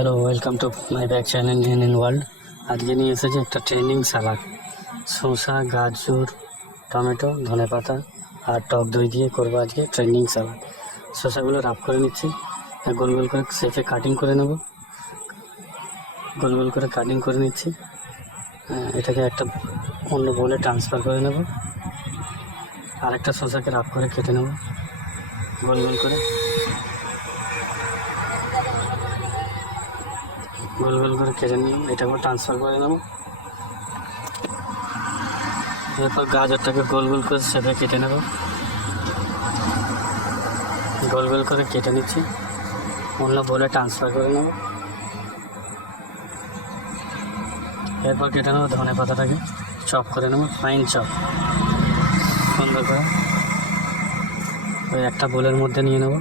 Hello, welcome to my back channel in world. আজকে নিয়ে এসেছে একটা ট্রেন্ডিং সালাদ। শসা, গাজর, টমেটো, ধনেপাতা আর টক দই দিয়ে করবো আজকে ট্রেন্ডিং সালাদ। শসাগুলো রাফ করে নিচ্ছি, গোল গোল করে সেফে কাটিং করে নেব। গোল গোল করে কাটিং করে নিচ্ছি। এটাকে একটা অন্য বোলে ট্রান্সফার করে নেব। আর একটা শসাকে রাফ করে কেটে নেব গোল গোল করে। গোল গোল করে কেটে নিয়ে এটাকে ট্রান্সফার করে নেব। এরপর গাজরটাকে গোল গোল করে সেভে কেটে নেব। গোল গোল করে কেটে নিচ্ছি, অন্য বোলে ট্রান্সফার করে নেব। এরপর কেটে নেব ধনে পাতাটাকে, চপ করে নেব, ফাইন চপ সুন্দর করে। ওই একটা বোলের মধ্যে নিয়ে নেব।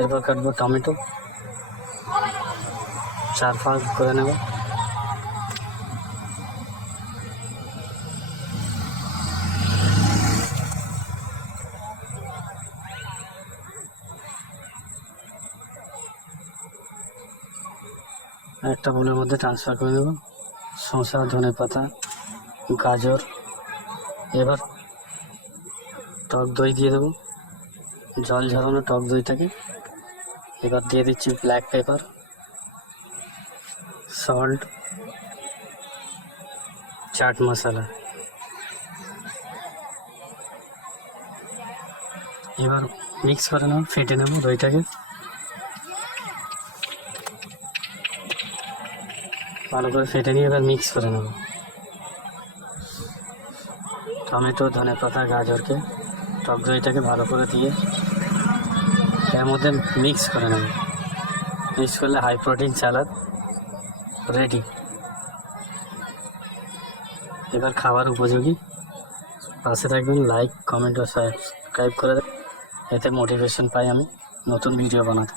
এরপর কাটবো টমেটো, 4 ভাগ করে নেব। একটা বোলের মধ্যে ট্রান্সফার করে নেব শসা, ধনে পাতা, গাজর। এবার টক দই দিয়ে দেবো, জল ঝরানো টক দইটাকে। এবার দিয়ে দিচ্ছি black pepper, salt, chaat masala. এবার মিক্স করে নেব, ফেটে নেব দইটাকে ভালো করে, ফেটে নিয়ে এবার মিক্স করে নেব টমেটো, ধনে পাতা, গাজরকে, টক দইটাকে ভালো করে দিয়ে এর মধ্যে মিক্স করে নেব। মিক্স করলে হাই প্রোটিন স্যালাড রেডি। এবার খাবার উপযোগী। পাশে থাকবেন, লাইক, কমেন্ট ও সাবস্ক্রাইব করে দেন, এতে মোটিভেশন পাই আমি নতুন ভিডিও বানাতে।